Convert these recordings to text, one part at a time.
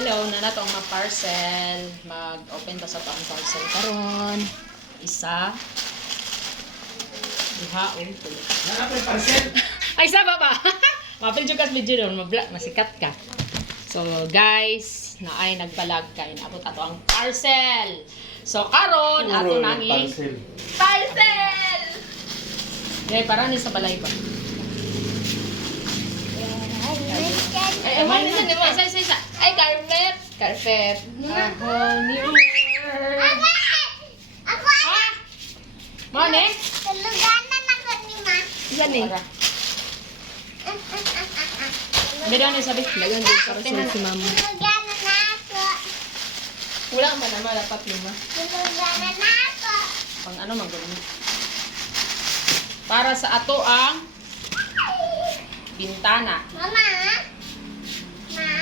Hello, na to ang mga parcel. Mag-open ta sa ang parcel karon. Isa. Duha o tulo. Nakapin parcel. Ay, isa ba ba? Mapil jud ka video don, masikat ka. So, guys, na ay nagbalag kay naabot ato ang parcel. So, karon ato nang parcel. Ay, para ni sa balay ba? Ay, isa. Ay, carpet. Carpet. A whole new world. Ha? Mane? Tuluganan ako ni Ma. Yan eh. Beda ni sabi. Lagan din para sa si mama. Tuluganan ako. Wala man naman dapat lima. Tuluganan ako. Pang ano man gawin. Para sa ato ang bintana. Mama? Ma?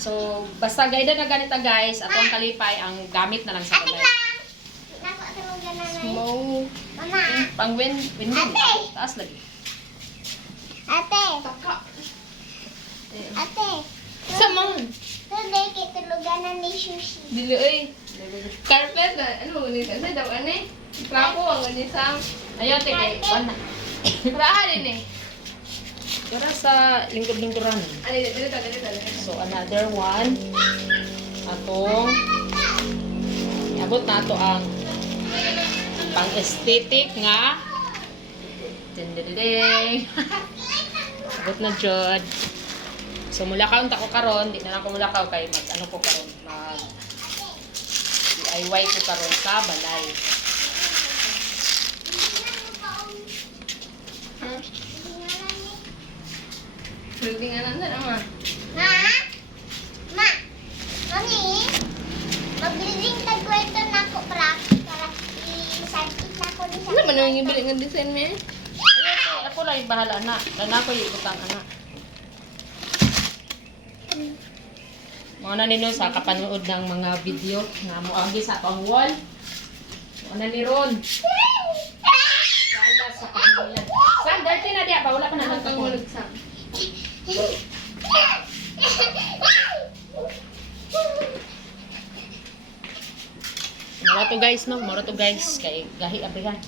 So, basta gayda na ganita guys, ato ang kalipay ang gamit na lang sa Ate balay. lang. Nako tuluganan na yun. Mo, Mama? pang window. Ate! Taas lagi. Ate? Taka. Ate? Samang. Tuloy kay tuluganan ni Sushi. Dili ay. Carpet na. Ano ni sa daw ani? Trapo ang ni Sam. Ayaw, te, kay wala. Praha din eh. Para sa lingkod-lingkuran. Ani dili ta. So, another one. Atong abot na to ang pang-aesthetic nga dindinding. Abot na jud. So, mulakaw ta ko karon, di na lang ko mulakaw kay mag-ano ko karon, mag DIY ko karon sa balay. Tingnan na naman. Ma? Ma? Mami? Mag-building tag-kwarto na ako para i-sarkit na ako ni Ano man ang ibili ng design me? Ako lang yung bahala na. Lana ko yung utang anak. Mga na ninyo sa kapanood ng mga video na muagi sa atong wall. Mga na ni Ron. Wala sa panghulan. San, dirty na diya ba? Wala pa na Ang nagpanghulan. pangulog Sam. Mura to guys, no? Mura to guys. Kay gahi abrihan.